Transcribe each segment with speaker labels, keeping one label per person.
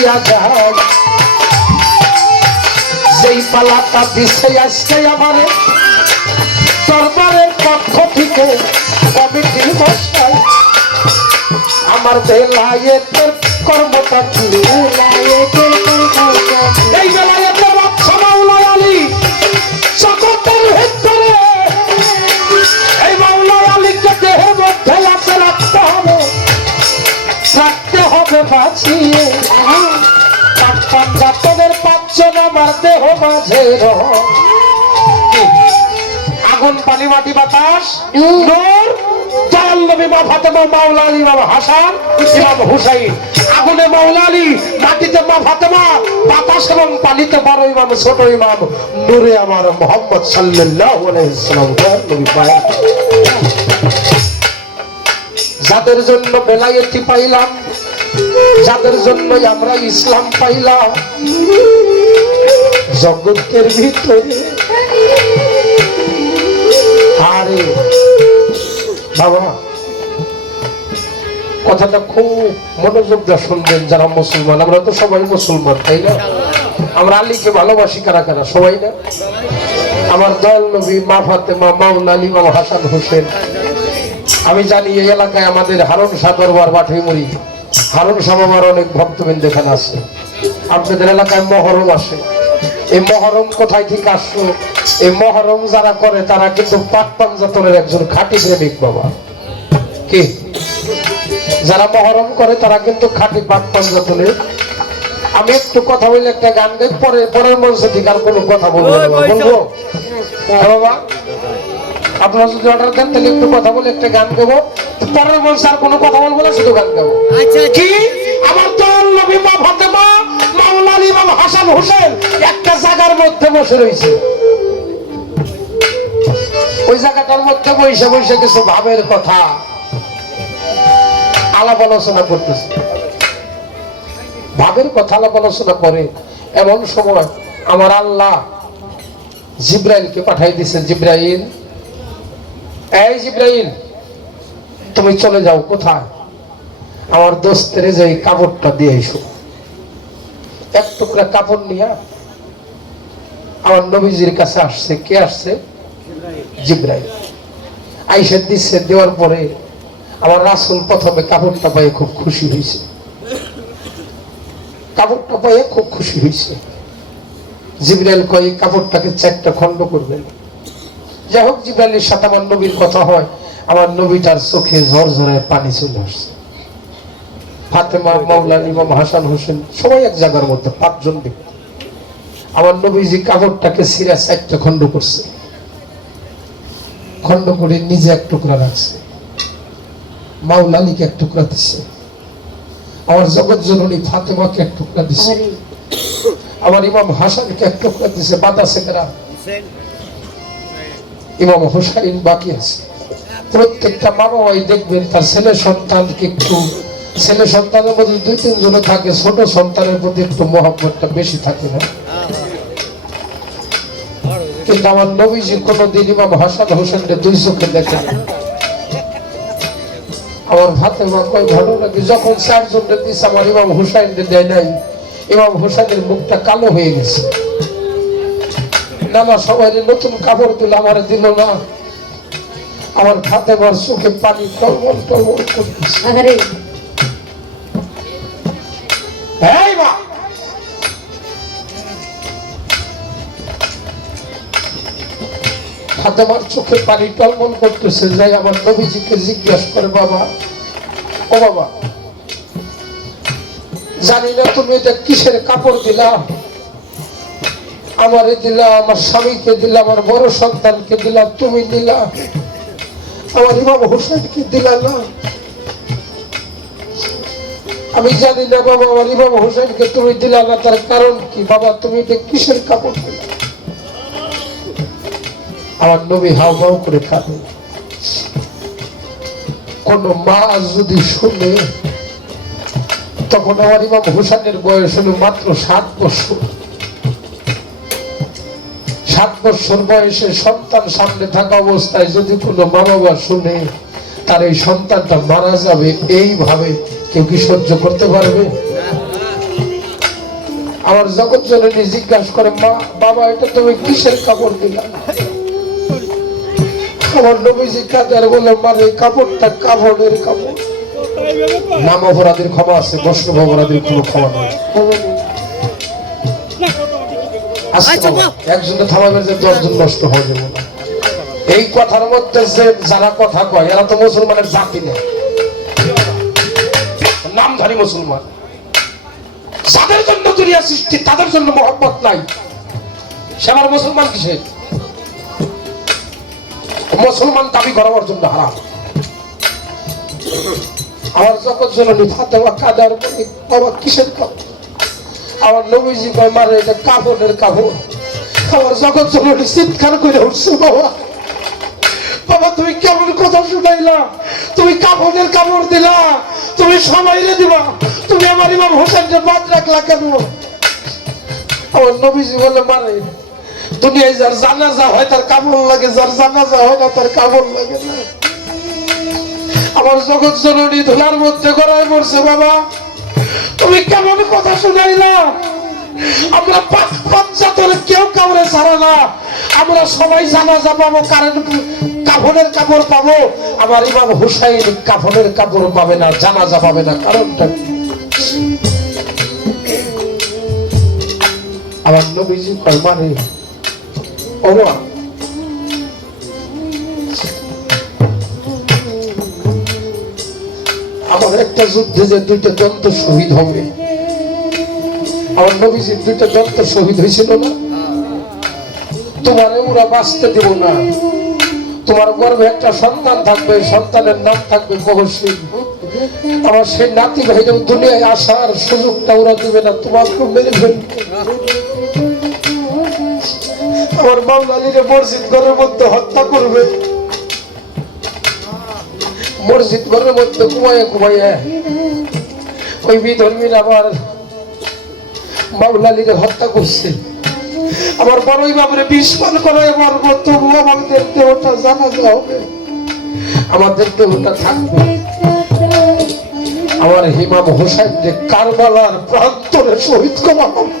Speaker 1: দিয়া যায় যেই পালাটা দিছে আজকে আমারে, দরবারের পক্ষ থেকে কমিটি বসায় আমার বেলায়েতের কর্মটা বাঁচিয়ে। পাঁচ পাঞ্জাতনের পাঁচজন আমার দেহ মাঝে আগুন পানি মাটি বাতাস নূর জাল নবী মা ফাতেমা মাওলা আলী ইমাম হাসান ইমাম হুসাইন। আগুনে মাওলা আলী মাটিতে মা ফাতেমা বাতাস এবং পানিতে বড় ইমাম ছোট ইমাম নূরে আমার মোহাম্মদ সাল্লাল্লাহু আলাইহি সাল্লাম নবী পায় যাদের জন্য বেলায়েতি পাইলাম যাদের জন্য আমরা ইসলাম পাইলাম, জগতের ভিতরে। আরে, বাবা, কথাটা খুব মনোযোগ দিয়ে শুনবেন যারা মুসলমান। আমরা তো সবাই মুসলমান, তাই না? আমরা আলীকে ভালোবাসি কারা কারা? সবাই না? আমার দল নবী, মা ফাতেমা মাউলা আলী মামা হাসান হোসেন। আমি জানি এই এলাকায় আমাদের হারুন শাহ দরবার বাঠিমুড়ি হারুন শাহ অনেক ভক্তবৃন্দ এখানে আছে। আপনাদের এলাকায় মহরম আসে। এই মহরম কোথায় থেকে আসলো? এই মহরম যারা করে তারা কিন্তু পাক পাঞ্জাতনের একজন খাঁটি প্রেমিক বাবা। কি? যারা মহরম করে তারা কিন্তু খাঁটি পাক পাঞ্জাতনের। আমি একটু কথা বলে একটা গান গাই পরে পরের মঞ্চে ঠিক আর কোনো কথা বলব বলব? হ্যাঁ বাবা। আপনারা যদি অর্ডার দেন তাহলে একটু কথা বলে একটা গান গাবো। আর কোনো কথা বলব না শুধু গান গাবো কি? আমার দল নবী মা ফাতেমা মাওলানা ইমাম হাসান হোসেন একটা জায়গার মধ্যে বসে রয়েছে। ওই জায়গাটার মধ্যে বসে বসে কিছু ভাবের কথা আলাপ আলোচনা করতেছে। ভাবের কথা আলাপ আলোচনা করে। এমন সময় আমার আল্লাহ জিব্রাইলকে পাঠাই দিছে জিব্রাইল এই জিব্রাইল তুমি চলে যাও কোথায়? আমার দোস্তের যে কাপড়টা দিয়ে এসো এক টুকরা কাপড় নিয়ে আমার নবীজির কাছে আসছে। কে আসছে? জিব্রাইল। আইসা দিচ্ছে দেওয়ার পরে আমার রাসুল প্রথমে কাপড়টা পাইয়ে খুব খুশি হয়েছে। কাপড়টা পাইয়ে খুব খুশি হয়েছে। জিব্রাইল কয় কাপড়টাকে চারটা খণ্ড করবেন। যাই হোক, জিব্রাইলের সাথে আমার নবীর কথা হয়। আমার নবীটার চোখে ঝরঝরায় পানি চলে আসছে। ফাতেমা মাওলানা ইমাম হাসান হোসেন সবাই এক জায়গার মধ্যে পাঁচজন ব্যক্তি। আমার নবীজি কাপড়টাকে সিরা চারটা খণ্ড করছে। খণ্ড করে নিজে এক টুকরা রাখছে। মাওলালিকে এক টুকরা দিচ্ছে আমার জগৎ জননী ফাতেমাকে এক টুকরা দিচ্ছে আমার ইমাম হাসানকে এক টুকরা দিচ্ছে বাতাসে কেরা ইমাম হোসাইন বাকি আছে। প্রত্যেকটা মা বাবাই দেখবেন তার ছেলে সন্তানকে একটু, ছেলে সন্তানের মধ্যে দুই তিন জনে থাকে, ছোট সন্তানের প্রতি একটু মহব্বতটা বেশি থাকে না। কিন্তু আমার নবীজি কোনোদিন ইমাম হাসান হোসেনকে দুই চোখে দেখে না। আমার ভাতে কয় ঘটনা কি যখন দিচ্ছে আমার ইমাম হুসাইনকে দেয় নাই, ইমাম হুসাইনের মুখটা কালো হয়ে গেছে। না না সবাই নতুন কাপড় দিল, আমার দিল না। আমার খাতে মার চোখে পানি টলমল টলমল করতেছে।
Speaker 2: আরে
Speaker 1: এই মা! ফাতেমার চোখে পানি টলমল করতেছে যাই আমার নবীজিকে জিজ্ঞাসা করে বাবা। ও বাবা জানি না তুমি এটা কিসের কাপড় দিলা? আমারে দিলা আমার স্বামীকে দিলা আমার বড় সন্তানকে দিলা তুমি দিলা আমার ইমাম হোসেনকে দিলা না। আমি জানি না বাবা, আমার ইমাম হোসেনকে তুমি দিলা না, তার কারণ কি? বাবা, তুমি এটা কিসের কাপড় আমার নবী হাও মাও করে কাঁদে। কোন মা যদি শুনে, তখন আমার ইমাম হোসেনের বয়স হলো মাত্র সাত বছর। সাত বছর বয়সে সন্তান সামনে থাকা অবস্থায় যদি কোনো মা বাবা শুনে তার এই সন্তানটা মারা যাবে, এইভাবে কেউ কি সহ্য করতে পারবে? আমার জগৎ জননী জিজ্ঞাসা করে, মা, বাবা, এটা তুমি কিসের কাপড় দিলা? আমার নবীজি কাদের বলে মানে এই কাপড়টা কাপড়ের কাপড়। নাম অপরাধীর ক্ষমা আছে বৈষ্ণব অপরাধীর কোনো ক্ষমা নেই। আস্তে বাবা, একজনে থামাবে যে দশজন নষ্ট হয়ে যাবে। এই কথার মধ্যে যে যারা কথা কয় এরা তো মুসলমানের জাতি নামধারী মুসলমান। যাদের জন্য দুনিয়া সৃষ্টি তাদের জন্য মহব্বত নাই। সে আমার মুসলমান কিসে মুসলমান দাবি করার জন্য হারাম। আমার জগৎ জননী ফাতেমা কাদার বাবা কিসের কাপড় আমার নবীজি কয় মারে এটা কাপড়ের কাপড় আমার জগৎ জননী চিৎকার করে উঠছে, বাবা। বাবা, তুমি কেমন কথা শুনাইলা? তুমি কাপড়ের কাপড় দিলা, তুমি সবাইরে দিবা। তুমি আমার ইমাম হোসেনকে বাদ রাখলা কেন? আমার নবীজি বলে, মারে, দুনিয়ায় যার জানাজা হয় তার কাপড় লাগে, যার জানাজা হয় না তার কাপড় লাগে না। আমার জগৎ জননী ধুলার মধ্যে গড়ায় পড়ছে, বাবা। তুমি কেমন কথা শুনাইলা? আমরা পাঁচ পঞ্চাত্তর কেউ কাউরে ছাড়া না। আমরা সবাই জানাজা পাবো কারেন্ট কাফনের কাপড় পাবো। আমার ইমাম হুসাইন কাফনের কাপড় পাবে না জানাজা পাবে না, কারণটা আমার নবীজি কয় মানে একটা যুদ্ধে যে দুইটা দন্ত শহীদ হবে, আমার নবীজির দুইটা দন্ত শহীদ হয়েছিল না? তোমারে ওরা বাঁচতে দেব না। তোমার গর্ভে একটা সন্তান থাকবে, সন্তানের নাম থাকবে মহসিন আমার সেই নাতি ভাইরাও দুনিয়ায় আসার সুযোগটা ওরা দেবে না তোমাকে মেরে ফেলবে। আমার মাওলালিরে মসজিদ ঘরের মধ্যে হত্যা করবে। মসজিদ ঘরের মধ্যে ঘুমাইয়া ঘুমাইয়া ওই বিধর্মীর আমার মাওলালিরে হত্যা করছে। আমার বড়ই বাবরে বিস্মান করে মারব তবু আমাদের দেহটা জানা হবে। আমাদের দেহটা থাকবে। আমার হিমাম হোসেন যে কারবালার প্রান্তরে শহীদ করা হবে।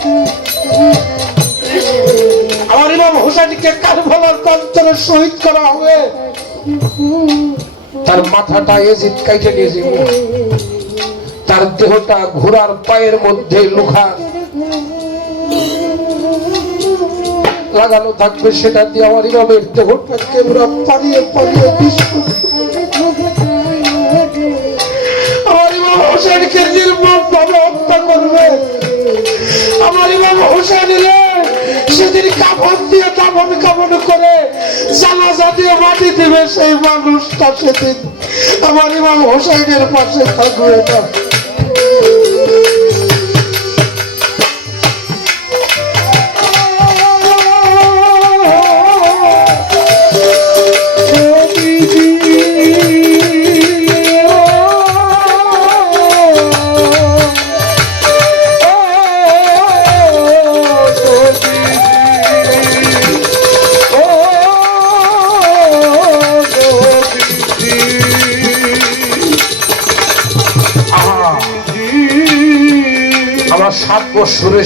Speaker 1: আমার হোসেনকে কারবালার প্রান্তরে শহীদ করা হবে। তার মাথাটা এজিদ কাইটে নিয়ে তার দেহটা ঘোড়ার পায়ের মধ্যে লুখা লাগানো থাকবে সেটা দিয়ে আমার ইমামের দেহটাকে ওরা পারিয়ে পারিয়ে বিস্কুট আমার ইমাম হোসেনকে নির্মম ভাবে হত্যা করবে। আমার ইমাম হোসেন রে সেদিন কাপড় দিয়ে কাপড় কাপড় করে জানাজা দিয়ে মাটি দেবে সেই মানুষটা সেদিন। আমার ইমাম হোসেনের পাশে থাকবে না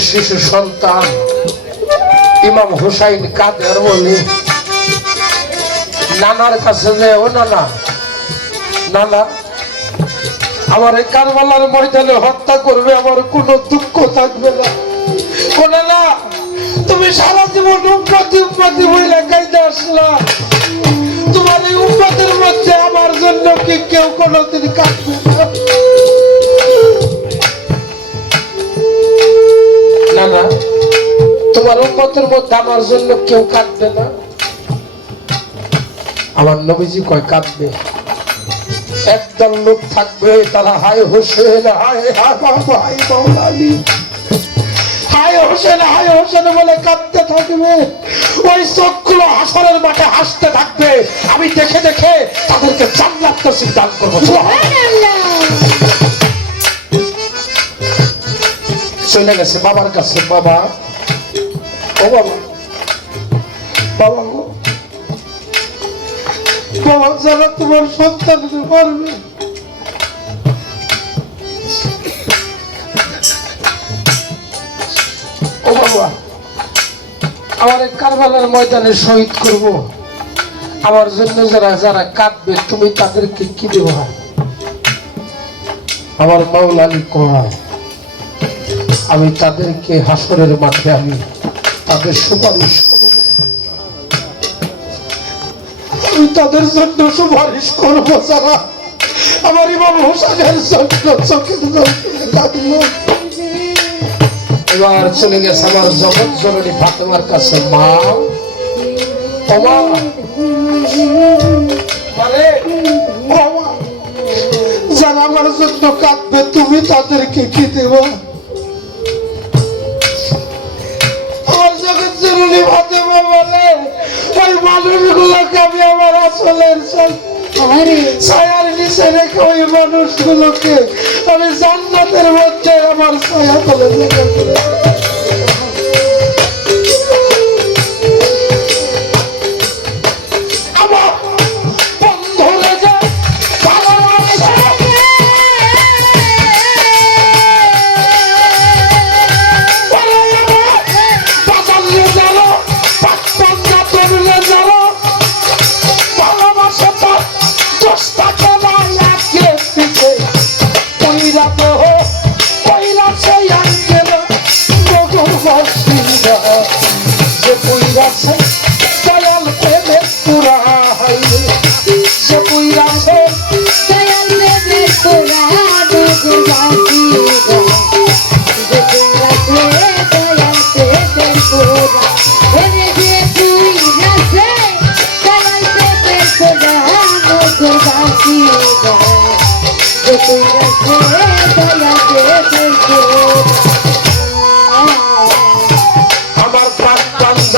Speaker 1: শিশু সন্তান, ইমাম হুসাইন কাদের বলে। নানার কাছে যে ও নানা নানা, আমার এই কারবালার ময়দানে হত্যা করবে, আমার কোনো দুঃখ থাকবে না। ও নানা তুমি সারা জীবন উন্নতি উন্নতি বইলে গাইতে আসলা। তোমার এই উন্নতির মধ্যে আমার জন্য কি কেউ কোনোদিন কাটবে না না? মধ্যে আমার জন্য কেউ কাঁদবে না। আমার নবীজি কয়, কাঁদবে। একদল লোক থাকবে, তারা হায় হোসেন, হায় হায় হায় হায় হোসেন হায় হোসেন বলে কাঁদতে থাকবে। ওই চোখগুলো হাসরের মাঠে হাসতে থাকবে। আমি দেখে দেখে তাদেরকে জান্নাত নসিব দান করব। চলে গেছে বাবার কাছে, বাবা। ও বাবা বাবা, যারা তোমার সন্তানকে মারবে আমার কারবালার ময়দানে শহীদ করব। আমার জন্য যারা যারা কাঁদবে, তুমি তাদেরকে কি দেব? আমার মাওলানি কয় আমি তাদেরকে হাসরের মাঠে আমি তাদের সুপারিশ করব। আমি তাদের জন্য সুপারিশ করব, যারা আমার ইমাম হোসেনের জন্য এবার চলে গেছে আমার জগৎ জননী ফাতেমার কাছে মা। ও মানে যারা আমার জন্য কাঁদবে, তুমি তাদেরকে কি দেব? ওই মানুষগুলোকে আমি আমার আসলের ছায়ার নিচে রেখে ওই মানুষগুলোকে আমি জান্নাতের মধ্যে আমার ছায়া বলে That's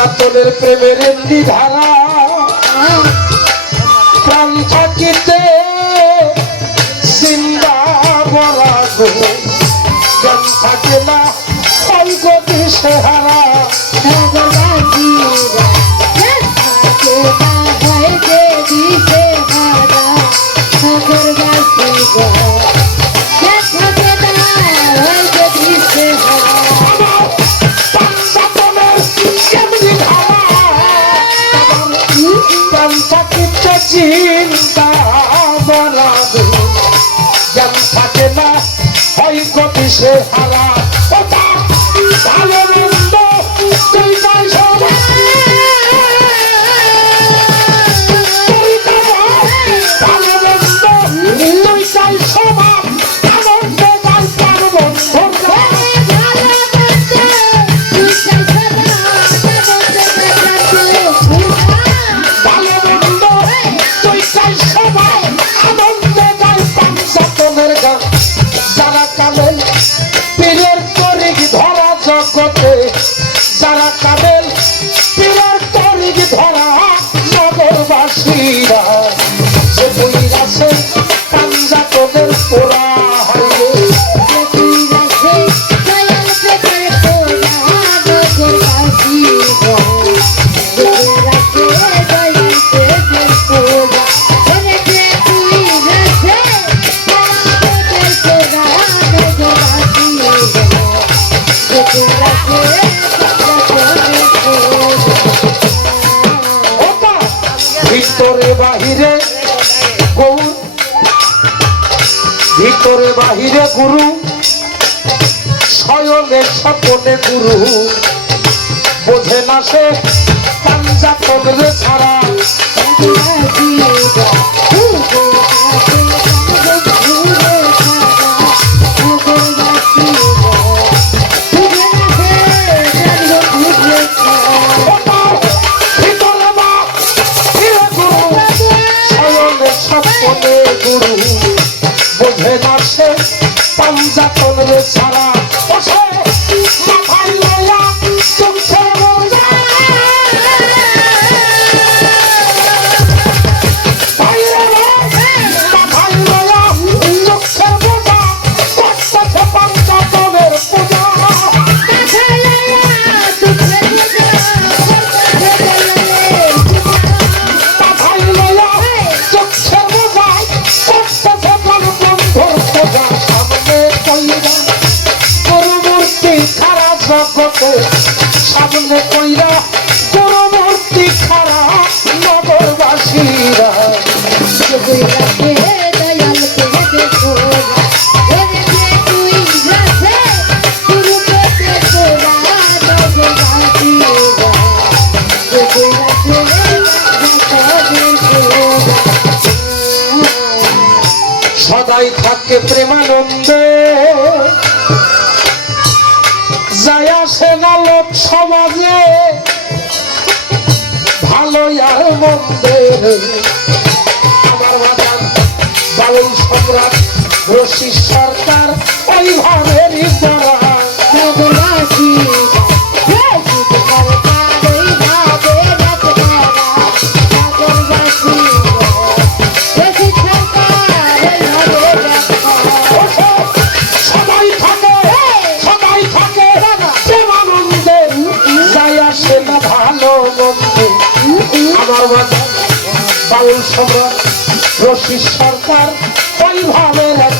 Speaker 1: প্রাণ জাতনের প্রেমের ধারা। প্রাণ থাকিতে সিন্দা বরাগ জ্ঞান থাকে না সেহারা হয় সে হারা স্বপনে গুরু। বোঝে না সে সদাই থাকে প্রেমানন্দে। যায় আসে না লোক সমাজে ভালো আর মন্দে। আমার বাজান বাউল সম্রাট রশি সরকার ওইভাবে ভাবেরই যারা। বাউল সম্রাট রশি সরকার পরিভাবের এক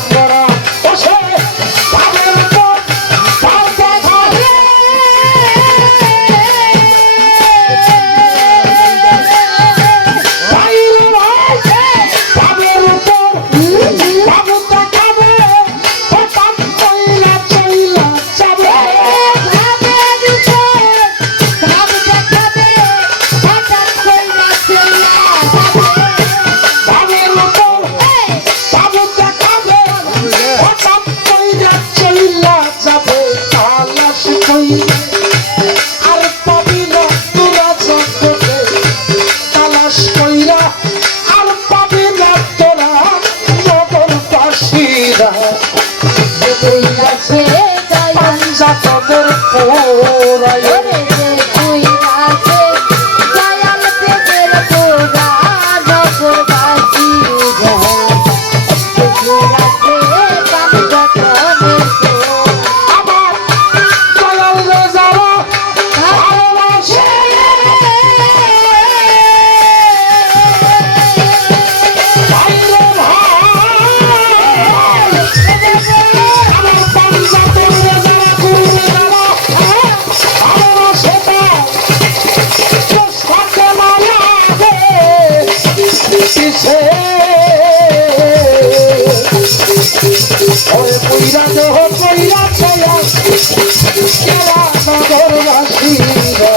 Speaker 1: ওরে পুইরা দেহ পুইরা ছয়া। কেরা নগরবাসীরা